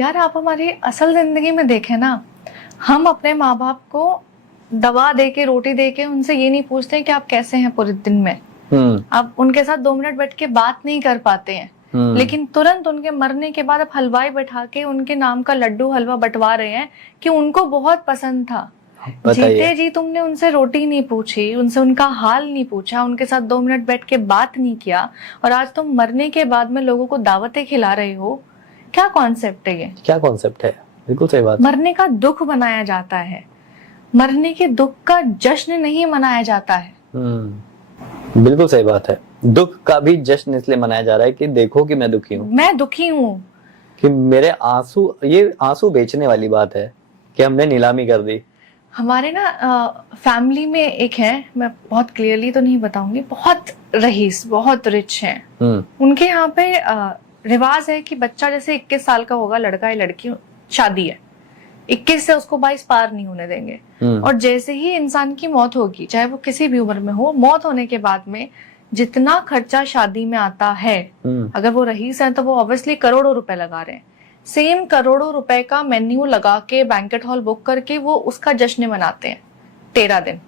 यार आप हमारी असल जिंदगी में देखें ना, हम अपने माँ बाप को दवा दे के रोटी दे के उनसे ये नहीं पूछते कि आप कैसे हैं पूरे दिन में। आप उनके साथ 2 मिनट बैठ के बात नहीं कर पाते हैं, लेकिन तुरंत उनके मरने के बाद आप हलवाई बैठा के उनके नाम का लड्डू हलवा बंटवा रहे हैं कि उनको बहुत पसंद था। जीते जी तुमने उनसे रोटी नहीं पूछी, उनसे उनका हाल नहीं पूछा, उनके साथ 2 मिनट बैठ के बात नहीं किया, और आज तुम मरने के बाद में लोगों को दावतें खिला रहे हो। क्या कॉन्सेप्ट है ये? क्या कॉन्सेप्ट है? बिल्कुल सही बात। मरने का दुख मनाया जाता है, मरने के दुख का जश्न नहीं मनाया जाता है। बिल्कुल सही बात है। दुख का भी जश्न इसलिए मनाया जा रहा है कि देखो कि मैं दुखी हूँ, मैं दुखी हूँ, कि मेरे आंसू, ये आंसू बेचने वाली बात है कि हमने नीलामी कर दी। हमारे ना फैमिली में एक है, मैं बहुत क्लियरली तो नहीं बताऊंगी, बहुत रईस, बहुत रिच हैं। उनके यहाँ पे रिवाज है कि बच्चा जैसे 21 साल का होगा, लड़का या लड़की, शादी है, 21 से उसको 22 पार नहीं होने देंगे। और जैसे ही इंसान की मौत होगी, चाहे वो किसी भी उम्र में हो, मौत होने के बाद में जितना खर्चा शादी में आता है, अगर वो रईस है तो वो ऑब्वियसली करोड़ों रुपए लगा रहे हैं, सेम करोड़ों रुपए का मेन्यू लगा के बैंकेट हॉल बुक करके वो उसका जश्न मनाते हैं 13 दिन।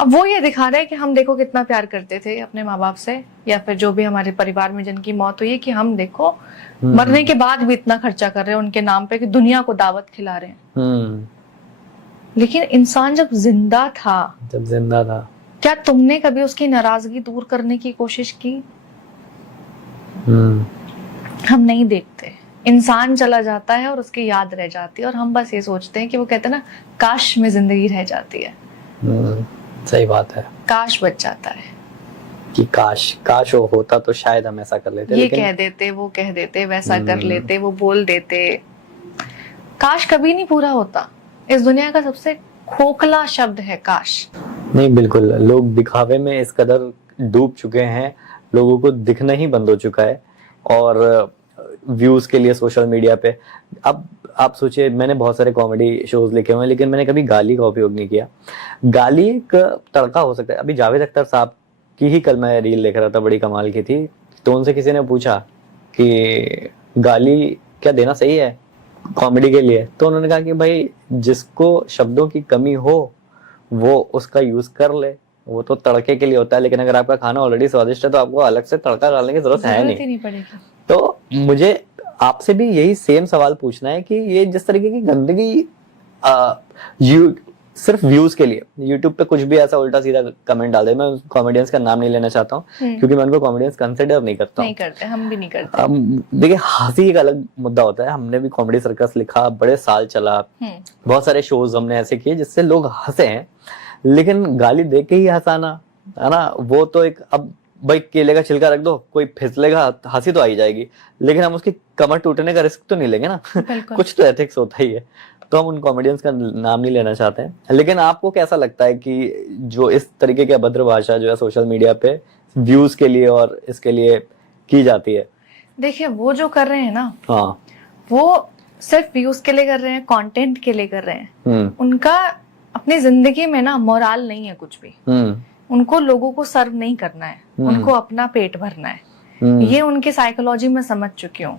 अब वो ये दिखा रहे हैं कि हम देखो कितना प्यार करते थे अपने माँ बाप से, या फिर जो भी हमारे परिवार में जिनकी मौत हुई है, कि हम देखो मरने के बाद भी इतना खर्चा कर रहे हैं उनके नाम पे, कि दुनिया को दावत खिला रहे हैं। लेकिन इंसान जब जिंदा था, क्या तुमने कभी उसकी नाराजगी दूर करने की कोशिश की? हम नहीं देखते। इंसान चला जाता है और उसकी याद रह जाती है, और हम बस ये सोचते हैं कि वो कहते हैं ना, काश में जिंदगी रह जाती है। सही बात है, काश बच जाता है कि काश वो होता तो शायद हम ऐसा कर लेते, ये कह देते, वो कह देते, वैसा कर लेते, वो बोल देते। काश कभी नहीं पूरा होता। इस दुनिया का सबसे खोखला शब्द है काश। नहीं, बिल्कुल, लोग दिखावे में इस कदर डूब चुके हैं, लोगों को दिखना ही बंद हो चुका है, और व्यूज के लिए सोशल मीडिया पे। अब आप सोचिए, मैंने बहुत सारे कॉमेडी शोज लिखे हुए हैं, लेकिन मैंने कभी गाली का उपयोग नहीं किया। गाली एक तड़का हो सकता है। अभी जावेद अख्तर साहब की ही कल मैं रील देख रहा था, बड़ी कमाल की थी। तो उनसे किसी ने पूछा कि गाली क्या देना सही है कॉमेडी के लिए? तो उन्होंने कहा कि भाई, जिसको शब्दों की कमी हो वो उसका यूज कर ले, वो तो तड़के के लिए होता है। लेकिन अगर आपका खाना ऑलरेडी स्वादिष्ट है तो आपको अलग से तड़का डालने की जरूरत है नहीं पड़ेगी। तो मुझे आपसे भी यही सेम सवाल पूछना है कि ये जिस तरीके की गंदगी सिर्फ व्यूज के लिए यूट्यूब पे कुछ भी ऐसा उल्टा सीधा कमेंट डाल दे, मैं कॉमेडियंस का नाम नहीं लेना चाहता हूँ क्योंकि मैं उनको कॉमेडियंस कंसिडर नहीं करता हूँ। नहीं करते, हम भी नहीं करते। देखिए, हंसी एक अलग मुद्दा होता है। हमने भी कॉमेडी सर्कस लिखा, बड़े साल चला, बहुत सारे शोज हमने ऐसे किए जिससे लोग हंसे हैं, लेकिन गाली दे के ही हंसाना है ना, वो तो एक, अब भाई केले का छिलका रख दो, कोई फिसलेगा, हंसी तो आ ही जाएगी, लेकिन हम उसकी कमर टूटने का रिस्क तो नहीं लेंगे ना। कुछ तो एथिक्स होता ही है। तो हम उन कॉमेडियंस का नाम नहीं लेना चाहते हैं। लेकिन आपको कैसा लगता है कि जो इस तरीके की अभद्र भाषा जो है सोशल मीडिया पे व्यूज के लिए और इसके लिए की जाती है? देखिए, वो जो कर रहे हैं ना, हाँ, वो सिर्फ व्यूज के लिए कर रहे हैं, कंटेंट के लिए कर रहे हैं। उनका अपनी जिंदगी में ना मोराल नहीं है कुछ भी। उनको लोगों को सर्व नहीं करना है, उनको अपना पेट भरना है। ये उनके साइकोलॉजी में समझ चुकी हूँ।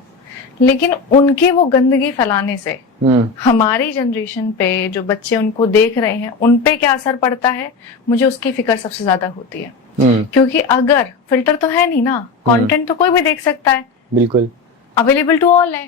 लेकिन उनके वो गंदगी फैलाने से हमारी जनरेशन पे जो बच्चे उनको देख रहे हैं, उन पे क्या असर पड़ता है, मुझे उसकी फिक्र सबसे ज्यादा होती है। क्योंकि अगर फिल्टर तो है नहीं ना, कंटेंट तो कोई भी देख सकता है, बिल्कुल अवेलेबल टू ऑल है।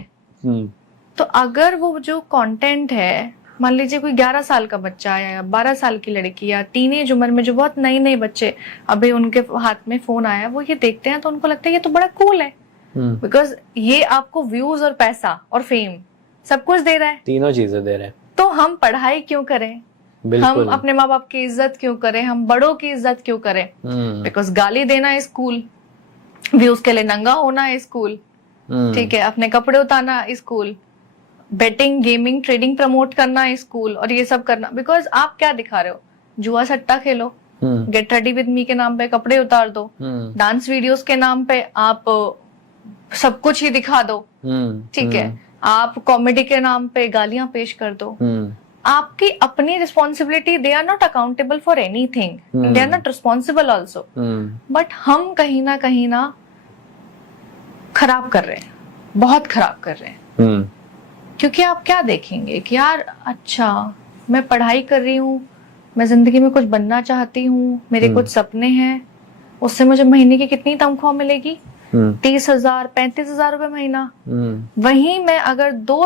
तो अगर वो जो कंटेंट है, मान लीजिए कोई 11 साल का बच्चा या 12 साल की लड़की या टीनेज उम्र में जो बहुत नए नए बच्चे अभी उनके हाथ में फोन आया, वो ये देखते हैं तो उनको लगता है ये तो बड़ा कूल है, बिकॉज ये आपको व्यूज और पैसा और फेम सब कुछ दे रहा है, तीनों चीजें दे रहे हैं। तो हम पढ़ाई क्यों करें, हम अपने माँ बाप की इज्जत क्यों करें, हम बड़ों की इज्जत क्यों करें? बिकॉज गाली देना है स्कूल, व्यूज के लिए नंगा होना है स्कूल, ठीक है, अपने कपड़े उतारना school, betting, gaming, trading promote करना है स्कूल, और ये सब करना। बिकॉज आप क्या दिखा रहे हो, जुआ सट्टा खेलो, गेट रेडी विद मी के नाम पे कपड़े उतार दो, डांस वीडियोस के नाम पे आप सब कुछ ही दिखा दो, ठीक है, आप कॉमेडी के नाम पे गालियां पेश कर दो। आपकी अपनी responsibility, they are not accountable for anything, they are not responsible also, but हम कहीं ना खराब कर रहे हैं, बहुत खराब कर रहे हैं। क्योंकि आप क्या देखेंगे कि यार अच्छा मैं पढ़ाई कर रही हूँ, मैं जिंदगी में कुछ बनना चाहती हूँ, मेरे कुछ सपने हैं, उससे मुझे महीने की कितनी तनख्वाह मिलेगी? 30,000 35,000 रुपए महीना। वहीं मैं अगर 2